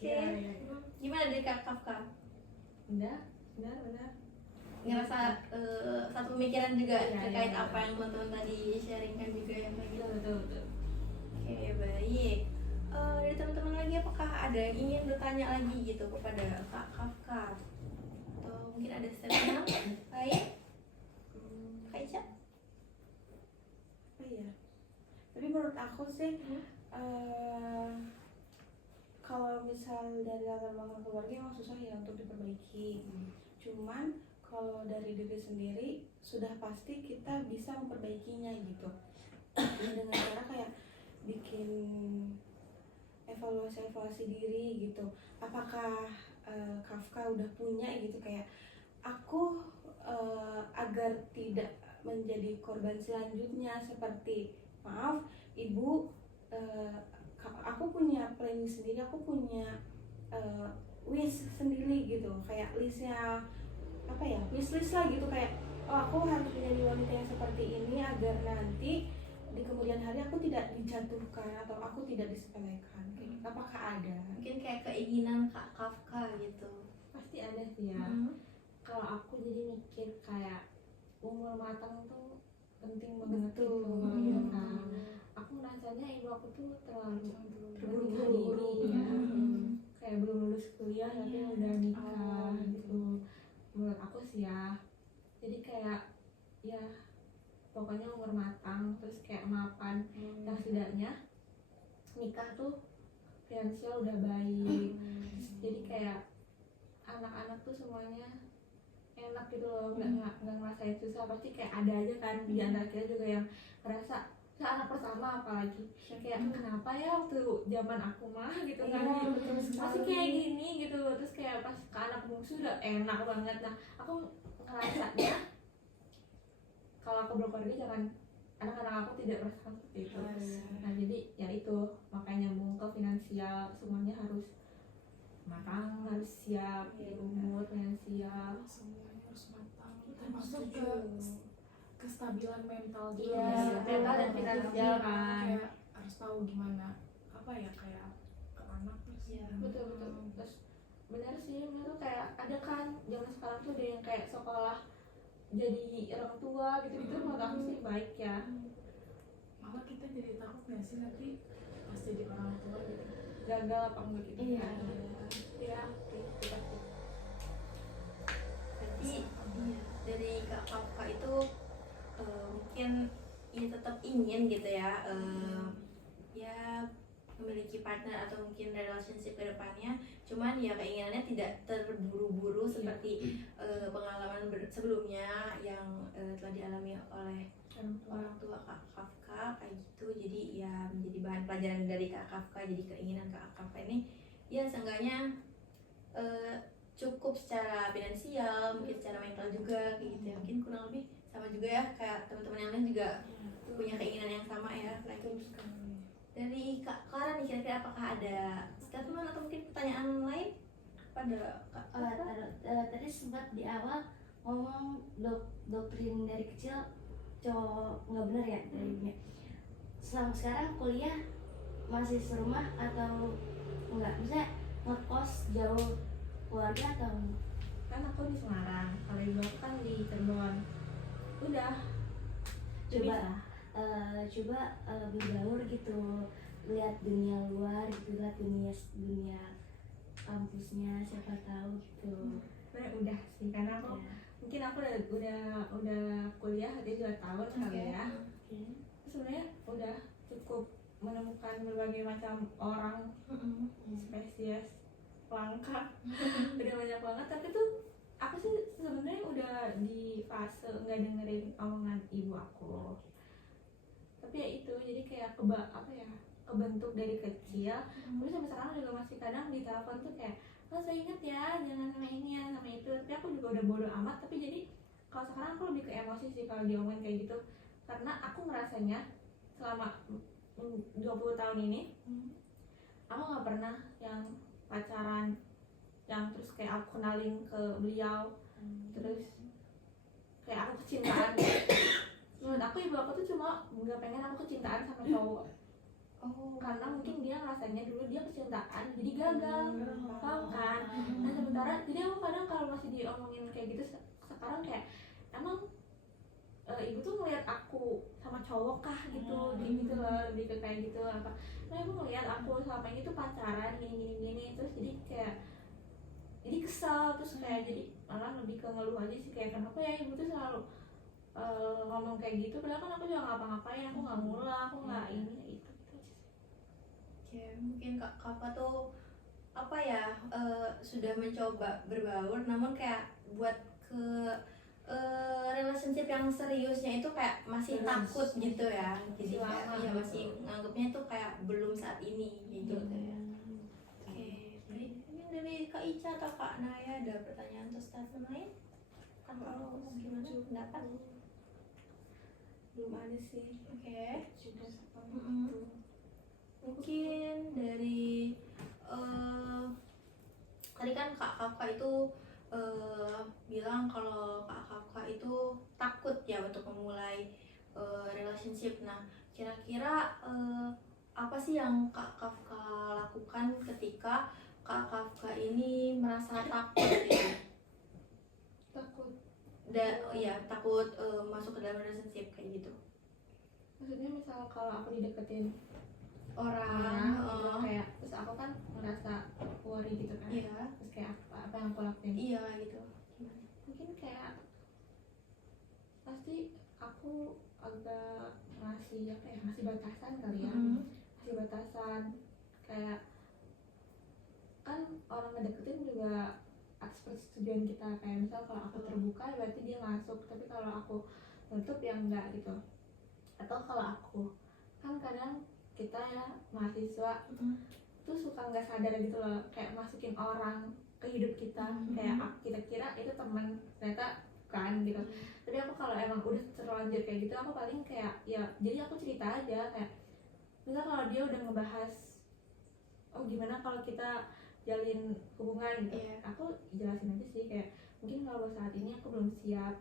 Oke. Iya, iya. Gimana dari Kak Kafka? Benar, benar. Ngerasa satu pemikiran juga Iya, terkait iya. apa yang teman-teman tadi sharingkan juga yang kayak gitu. Betul. Oke, baik. Dari teman-teman lagi apakah ada yang ingin bertanya lagi gitu kepada Kak Kafka? Atau mungkin ada statement lain? Kak Ica? Apa ya? Tapi menurut aku sih kalau misal dari latar belakang keluarga emang susah ya untuk diperbaiki. Cuman kalau dari diri sendiri sudah pasti kita bisa memperbaikinya gitu. Dengan cara kayak bikin evaluasi diri gitu. Apakah Kafka udah punya gitu kayak aku agar tidak menjadi korban selanjutnya seperti maaf ibu, aku punya planning sendiri, aku punya wish sendiri gitu, kayak listnya apa ya, wish list lah gitu, kayak oh aku harus menjadi wanita yang seperti ini agar nanti di kemudian hari aku tidak dijatuhkan atau aku tidak disepelekan. Apakah ada? Mungkin kayak keinginan Kak Kafka gitu. Pasti ada sih ya. Kalau aku jadi mikir kayak umur matang tuh penting banget gitu. Ya kan? Aku merasanya ibu aku tuh terlalu terburu-buru ya. Kayak belum lulus kuliah tapi udah nikah gitu. Menurut aku sih ya. Jadi kayak ya pokoknya umur matang, terus kayak mapan, yang setidaknya nikah tuh finansial udah baik. Jadi kayak anak-anak tuh semuanya enak gitu loh, nggak ngerasain susah. Pasti kayak ada aja kan di antara kita juga yang ngerasa anak pertama apalagi yang kayak kenapa ya waktu zaman aku mah gitu kan gitu. Masih kayak gini gitu, terus kayak pas ke anak bungsu udah enak banget. Nah aku ngerasanya kalau aku berkeluarga jangan anak-anak aku tidak merasakan seperti itu. Nah jadi ya itu makanya nyambung ke finansial, semuanya harus matang, harus siap di umur finansial, semuanya harus matang, termasuk kestabilan mental juga. Iya, mental dan finansial kan. Kayak harus tahu gimana apa ya kayak ke anak terus. Iya. Betul. Terus benar sih, benar tuh kayak ada kan zaman sekarang tuh ada yang kayak sekolah jadi orang tua gitu menurut aku sih baik ya. Malah kita jadi takut nggak sih nanti pas jadi orang tua gitu. Gagal apa enggak gitu. Iya. Kan. Ya gitu pasti. Berarti dari kakak itu mungkin ya tetap ingin gitu ya, ya memiliki partner atau mungkin relationship ke depannya, cuman ya keinginannya tidak terburu-buru seperti pengalaman sebelumnya yang telah dialami oleh orang tua Kak Kafka kayak gitu. Jadi ya menjadi bahan pelajaran dari Kak Kafka, jadi keinginan Kak Kafka ini ya seenggaknya cukup secara finansial, mungkin secara mental juga kayak gitu ya. Mungkin kurang lebih sama juga ya kayak teman-teman yang lain juga punya keinginan yang sama ya. Dari Kak Clara nih, kira-kira apakah ada statement atau mungkin pertanyaan lain pada Kak Clara? Tadi sempat di awal ngomong doktrin dari kecil cowok nggak benar ya dari selama sekarang kuliah masih serumah atau enggak, bisa ngekos jauh keluarga atau Kan aku di Semarang, kalau ibu aku kan di Cirebon. Udah coba berbaur gitu, lihat dunia luar gitu, lihat dunia kampusnya, siapa tahu gitu. Nah, udah sih karena aku mungkin aku udah kuliah jadi 2 tahun kali ya. Sebenarnya udah cukup menemukan berbagai macam orang, spesies langka, udah banyak banget. Tapi tuh aku sih sebenarnya udah di fase nggak dengerin omongan ibu aku. Tapi ya itu, jadi kayak kebentuk dari kecil. Terus sampai sekarang juga masih kadang di telepon tuh kayak, oh saya ingat ya jangan sama ini ya sama itu. Tapi aku juga udah bodo amat. Tapi jadi kalau sekarang aku lebih ke emosi sih kalau diomongin kayak gitu, karena aku ngerasanya selama 20 tahun ini aku nggak pernah yang pacaran yang terus kayak aku kenalin ke beliau, terus kayak aku kecintaan. Menurut aku ibu aku tuh cuma nggak pengen aku kecintaan sama cowok. Karena mungkin dia rasanya dulu dia kecintaan jadi gagal, paham kan? Nah sementara jadi aku kadang kalau masih diomongin kayak gitu sekarang kayak emang ibu tuh ngeliat aku sama cowok kah gitu, gitu loh, lebih ke kayak gitu apa. Nah ibu ngeliat aku selama ini tuh pacaran gini terus jadi kesel, terus kayak jadi malah lebih ke ngeluh aja sih kayak kenapa ya ibu tuh selalu ngomong kayak gitu, padahal kan aku juga ngapa-ngapain, aku nggak ngulang, aku nggak ini itu. Oke, mungkin kakak tuh apa ya sudah mencoba berbaur, namun kayak buat ke relationship yang seriusnya itu kayak masih takut gitu ya. Jadi kayak ya masih nganggapnya tuh kayak belum saat ini gitu ya. Oke, baik. Mungkin dari Kak Ica atau Kak Naya ada pertanyaan atau statement lain? Atau gimana pendapat? Belum ada sih. Oke. Sudah seperti Mm-mm. itu. Mungkin dari tadi kan Kak Kafka itu bilang kalau Kak Kafka itu takut ya untuk memulai relationship. Nah, kira-kira apa sih yang Kak Kafka lakukan ketika Kak Kafka ini merasa takut gitu? Takut. Takut masuk ke dalam relationship kayak gitu. Maksudnya misal kalau aku dideketin Orang, gitu, kayak terus aku kan ngerasa worry gitu kan. iya, Terus kayak apa yang aku lakuin? iya gitu. Gimana? Mungkin kayak pasti aku agak ngasih batasan kali ya. Ngasih batasan kayak kan orang ngedeketin juga atas persetujuan kita. Kayak misal kalau aku terbuka berarti dia masuk, tapi kalau aku tutup ya enggak gitu. Atau kalau aku kan kadang kita ya mahasiswa tuh suka nggak sadar gitu loh, kayak masukin orang ke hidup kita, kayak kita kira itu teman, ternyata kan gitu. Tapi aku kalau emang udah terlanjur kayak gitu, aku paling kayak ya jadi aku cerita aja, kayak misal kalau dia udah ngebahas oh gimana kalau kita jalin hubungan gitu, aku jelasin aja sih kayak mungkin kalau saat ini aku belum siap.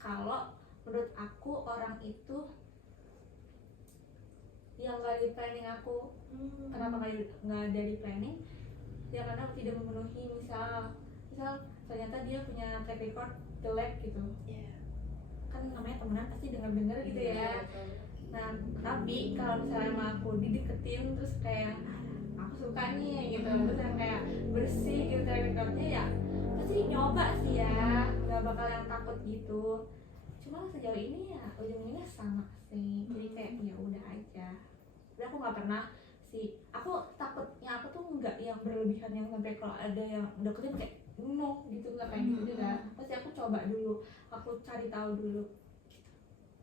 Kalau menurut aku orang itu yang nggak di planning aku, kenapa nggak ada di planning ya karena aku tidak memenuhi, misal ternyata dia punya track record jelek gitu, kan namanya temenan pasti dengar gitu ya. Nah tapi kalau misalnya sama aku dideketin terus kayak aku suka nih gitu, terus yang kayak bersih gitu track recordnya, ya pasti nyoba sih ya, nggak bakal yang takut gitu. Cuma sejauh ini ya ujung-ujungnya sama sih, jadi kayak ya udah aja. Tapi aku nggak pernah sih, aku takutnya aku tuh nggak yang berlebihan yang sampai kalau ada yang deketin kayak no gitu, nggak kayak gitu juga. Pasti aku coba dulu, aku cari tahu dulu.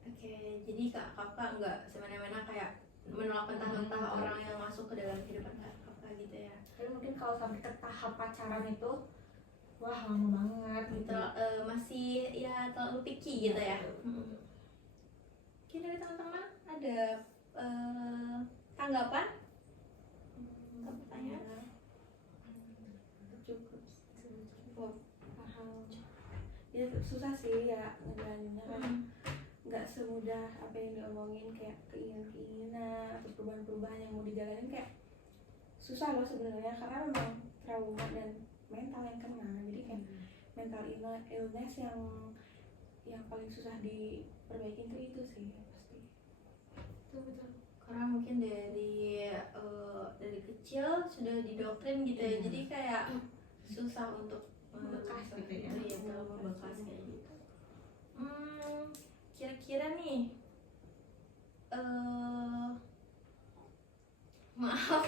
Oke, jadi kakak nggak semena-mena kayak menolak mentah-mentah orang yang masuk ke dalam kehidupan kakak gitu ya. Tapi mungkin kalau sampai ke tahap pacaran itu wah lama banget gitu. Masih ya terlalu picky gitu ya. Oke, dari teman-teman ada tanggapan? Pertanyaan? Cukup Paham. ya, susah sih ya ngejalaninnya kan, nggak semudah apa yang diomongin, kayak keinginan atau perubahan-perubahan yang mau dijalanin kayak susah loh sebenarnya, karena memang trauma dan mental yang kena. Jadi kayak mental illness yang paling susah diperbaiki itu sih pasti. Betul. Karena mungkin dari kecil sudah didoktrin gitu ya, jadi kayak susah untuk Membekas gitu ya. Iya, membekas kayak gitu. Kira-kira nih, maaf,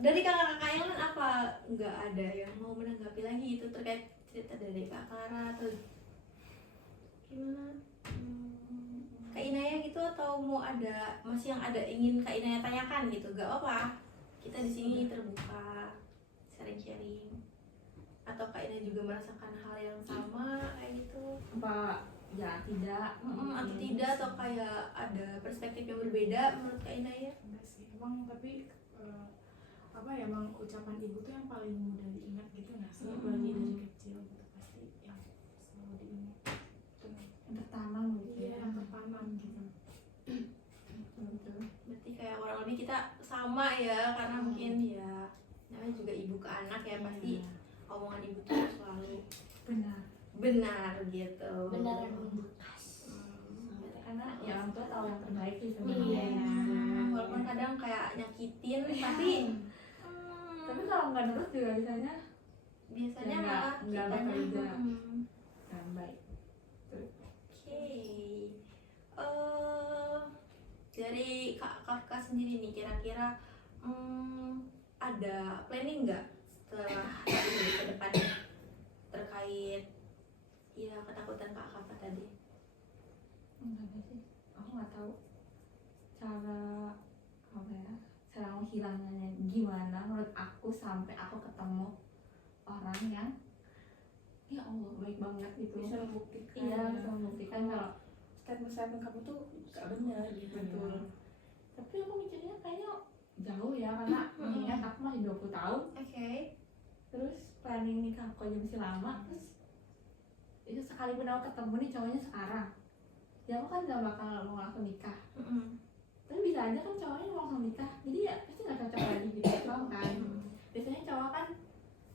dari kakak-kakak yang lain apa nggak ada yang mau menanggapi lagi itu terkait cerita dari Kak Clara atau gimana? Kak Inaya gitu, atau mau ada masih yang ada ingin Kak Inaya tanyakan gitu? Gak apa-apa, kita di sini terbuka sharing-sharing. Atau Kak Inaya juga merasakan hal yang sama kayak gitu? Apa ya tidak? Atau tidak, atau kayak ada perspektif yang berbeda menurut Kak Inaya? Enggak sih, emang tapi apa ya, emang ucapan ibu tuh yang paling mudah diingat gitu nggak sih, apalagi dari kecil gitu, pasti yang selalu diingat Tertanam gitu iya, ya. yang tertanam gitu. Betul. Berarti kayak kurang lebih kita sama ya, karena mungkin ya namanya juga ibu ke anak ya, pasti omongan ibu tuh selalu benar gitu. Benar dan membekas. Karena ya orang tua tahu yang terbaik sih Iya, sebenarnya. walaupun kadang kayak nyakitin, tapi kalau nggak nurut juga biasanya biasanya ya malah nggak kita bakal juga baik. Oke. Dari kakak sendiri nih, kira-kira ada planning nggak setelah ini ke depannya terkait ya ketakutan kakak tadi? Enggak ada sih, aku nggak tahu cara menghilangkannya gimana. Menurut aku sampai aku ketemu orang yang ya Allah baik banget gitu, Bisa membuktikan. iya bisa membuktikan kalau statement kamu tuh gak benar gitu. betul. Tapi aku mikirnya kayaknya jauh ya, karena mengingat aku masih 20 tahun, Oke. terus planning nikah aku aja masih lama, terus itu sekalipun aku ketemu nih cowoknya sekarang, ya aku kan gak bakal mau langsung nikah. Tapi bisa aja kan cowoknya mau langsung nikah, jadi ya pasti gak cocok lagi gitu doang kan. Biasanya cowok kan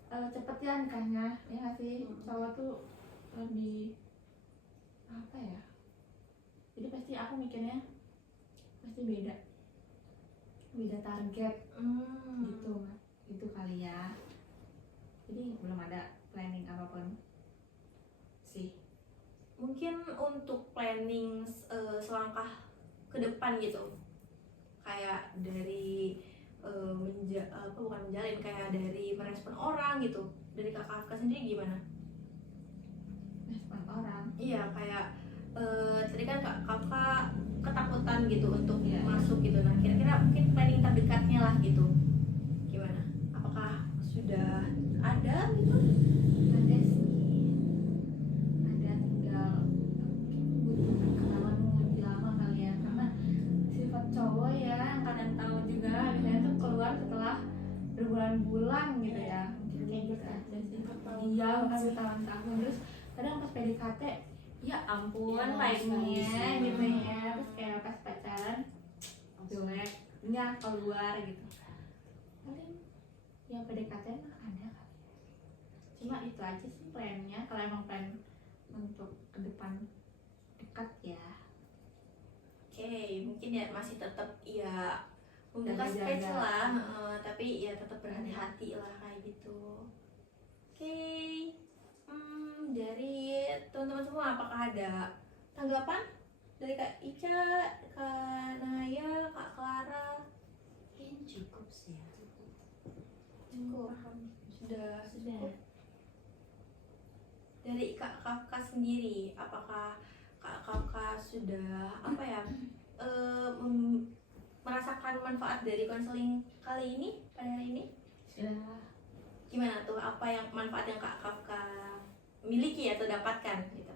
cepet ya nikahnya, ya nggak sih? Cowok tuh lebih apa ya, jadi pasti aku mikirnya pasti beda target gitu Mak. Gitu kali ya, jadi belum ada planning apapun sih. Mungkin untuk planning selangkah ke depan gitu, kayak dari bukan menjalin, kayak dari merespon orang gitu. Dari kakak sendiri gimana? Respon orang. Iya, kayak tadi kan kakak ketakutan gitu untuk Iya. masuk gitu. Nah, kira-kira mungkin planning terdekatnya lah gitu. Gimana? Apakah sudah ada gitu? Ada sih, ada, tinggal mungkin butuh kenalan lebih lama kali ya, karena sifat cowok ya yang kadang tahu juga biasanya tuh keluar setelah berbulan-bulan gitu ya, mungkin kayak gitu aja sih. Iya, bukan bertahun-tahun. Terus kadang pas PDKT ya ampun Ya, lainnya nangis. gitu ya, terus kayak pas pacaran jelek nggak keluar gitu. Paling yang PDKT mah ada kali, cuma itu aja sih plannya, kalau emang plan untuk ke depan dekat ya. Oke, mungkin ya masih tetap ya membuka Jaga-jaga. space lah, tapi ya tetap berhati-hati lah kayak gitu. Oke, dari teman-teman semua apakah ada tanggapan dari Kak Ica, Kak Naya, Kak Clara? Mungkin cukup sih ya. Cukup, sudah Sudah. cukup. Dari Kak Kakak sendiri, apakah Kak Kakak sudah apa ya merasakan manfaat dari konseling kali ini pada hari ini? Sudah. Gimana tuh, apa yang manfaat yang Kak Kakak miliki atau dapatkan gitu?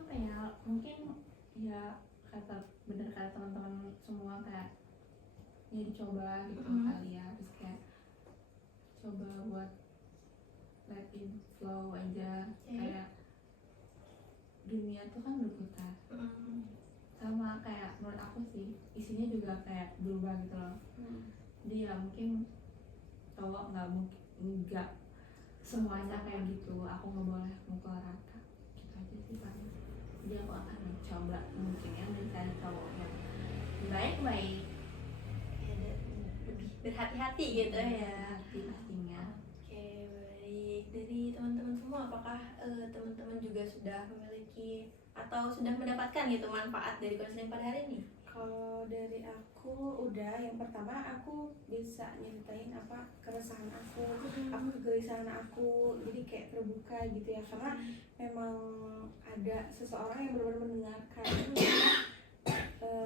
Apa ya, mungkin ya bener kata teman-teman semua, kayak ya dicoba gitu kali ya, terus kayak coba buat let in flow aja. Kayak dunia tuh kan berputar, sama kayak menurut aku sih isinya juga kayak berubah gitu loh. Jadi ya mungkin cowok nggak semuanya kayak gitu, aku nggak boleh mukul rata gitu aja sih paling. Jadi aku akan mencoba mungkin ya mencari cowok yang baik-baik, Lebih berhati-hati gitu ya. hati pastinya. Oke, baik. Dari teman-teman semua, apakah teman-teman juga sudah memiliki atau sudah mendapatkan gitu manfaat dari konseling pada hari ini? Kalau dari aku udah, yang pertama aku bisa nyeritain apa keresahan aku kegelisahan aku, jadi kayak terbuka gitu ya, karena memang ada seseorang yang benar-benar mendengarkan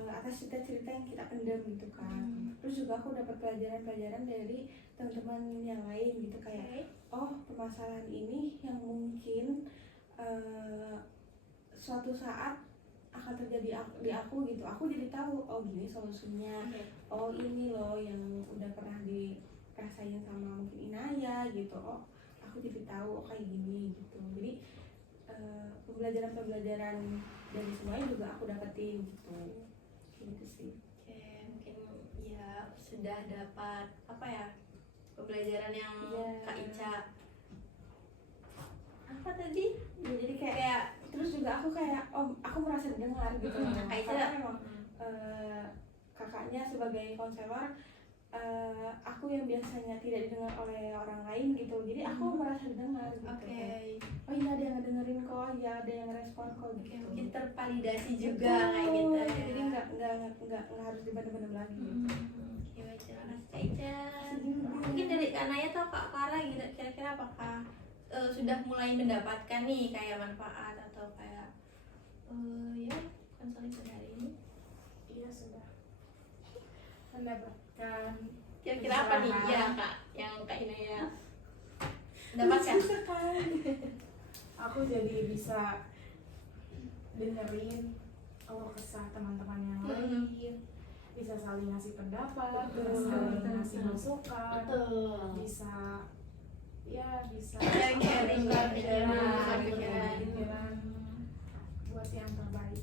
atas cerita-cerita yang kita pendam gitu kan. Terus juga aku dapat pelajaran-pelajaran dari teman-teman yang lain gitu, kayak oh permasalahan ini yang mungkin suatu saat akan terjadi di aku gitu, aku jadi tahu oh gini solusinya, oh ini loh yang udah pernah dirasain sama mungkin Inaya gitu, oh aku jadi tahu oh kayak gini gitu. Jadi pembelajaran dari semuanya juga aku dapetin gitu sih. Oke, mungkin ya sudah dapat apa ya pembelajaran yang Kak Ica apa tadi? Ya, jadi kayak terus juga aku kayak oh aku merasa didengar gitu. Kak Ica Karena memang kakaknya sebagai konselor, aku yang biasanya tidak didengar oleh orang lain gitu, jadi aku merasa didengar gitu. Oke. Oh iya ada yang ngedengerin kok, ya ada yang respon kok gitu. Mungkin tervalidasi juga kayak gitu ya. Jadi nggak harus dibanding-banding lagi. Oke, baik, terima kasih Kak Ica. Mungkin dari Kak Naya atau Kak Clara gitu, kira-kira apakah sudah mulai mendapatkan nih kayak manfaat atau kayak ya konseling pada hari ini? Iya sudah mendapatkan. Kira-kira apa nih ya Kak yang Kak Inaya dapatkan? Aku jadi bisa dengerin kalau kesah teman-teman yang lain, bisa saling ngasih pendapat, bisa saling ngasih masukan, bisa sharing pikiran buat yang terbaik.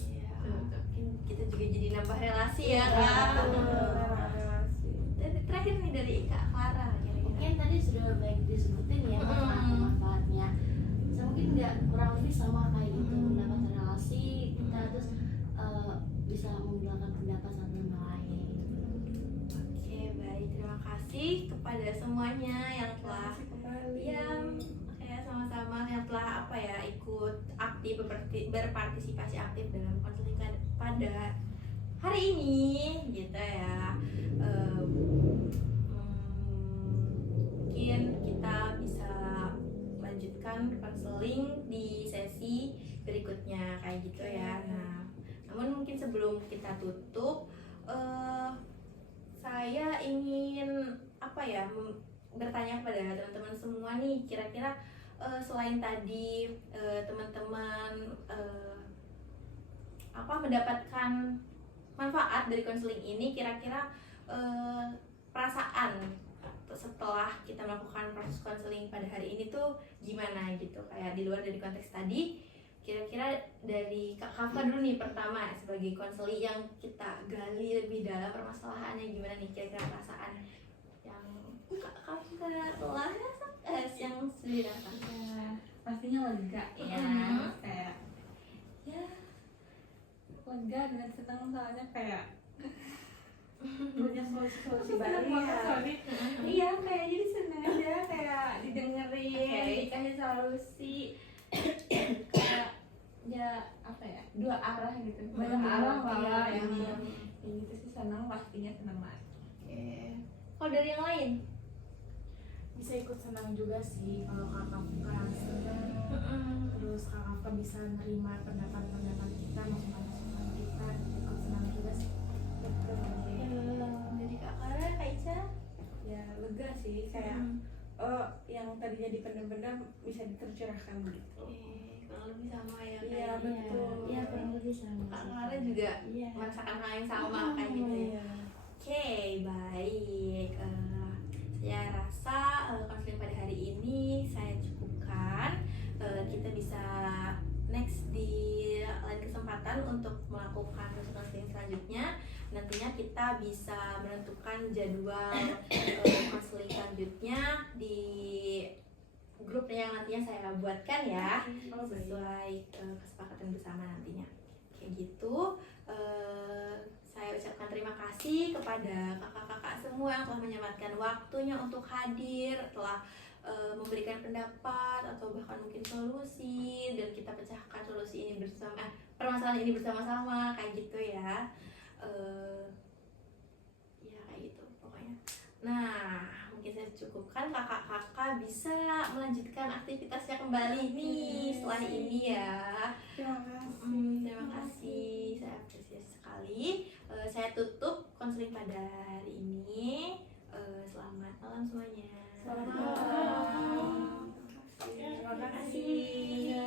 Iya, mungkin kita juga jadi nambah relasi ya Kak. Terakhir nih dari Kak Clara kira-kira. Mungkin tadi sudah baik disebutin ya manfaat-manfaatnya. Saya mungkin nggak kurang lebih sama kayak gitu, mendapatkan relasi kita, terus bisa membilangkan pendapat satu sama lain. Oke, baik, terima kasih kepada semuanya yang telah sama-sama yang telah apa ya ikut aktif berpartisipasi aktif dalam konseling pada hari ini gitu ya. melakukan konseling di sesi berikutnya kayak gitu ya. Nah, namun mungkin sebelum kita tutup, saya ingin bertanya kepada teman-teman semua nih, kira-kira selain tadi teman-teman mendapatkan manfaat dari konseling ini, kira-kira perasaan setelah kita melakukan proses konseling pada hari ini tuh gimana gitu, kayak di luar dari konteks tadi. Kira-kira dari Kak Kafka dulu nih, pertama sebagai konseling yang kita gali lebih dalam permasalahannya, gimana nih kira-kira perasaan yang Kak Kafka telah yang sudah dirasakan? Ya, pastinya lega ya, kayak ya lega dan senang, soalnya kayak punya solusi baru ya. Iya, kayak jadi seneng aja, kayak didengerin, dikasih solusi. Kayak ya dua arah gitu, banyak arah malah yang gitu sih, senang, pastinya senang banget. Kalau dari yang lain? Bisa ikut senang juga sih kalau Kak Kafka senang, terus Kak Kafka bisa nerima pendapat-pendapat kita, masukan-masukan kita, ikut senang juga sih. Dari Kak Kara, Kak Ica? Ya lega sih, kayak yang tadinya dipendam-pendam bisa tercurahkan gitu. Kurang lebih sama ya. Iya, kayak betul. Iya, kurang lebih sama. Kak Kara juga Iya. merasakan hal yang sama kayak gitu ya. Oke, baik. Saya rasa konseling pada hari ini saya cukupkan. Kita bisa next di lain kesempatan untuk melakukan konseling selanjutnya. Nantinya kita bisa menentukan jadwal konseling selanjutnya di grup yang nantinya saya buatkan ya, sesuai kesepakatan bersama nantinya. Kayak gitu. Saya ucapkan terima kasih kepada kakak-kakak semua yang telah menyempatkan waktunya untuk hadir, telah memberikan pendapat atau bahkan mungkin solusi, dan kita pecahkan solusi ini bersama, permasalahan ini bersama-sama kayak gitu ya. Ya kayak gitu pokoknya. Nah, mungkin saya cukupkan, kakak-kakak bisa melanjutkan aktivitasnya kembali nih setelah ini ya. Terima kasih, saya apresiasi sekali. Saya tutup konseling pada hari ini. Selamat malam semuanya. Selamat malam. Terima kasih.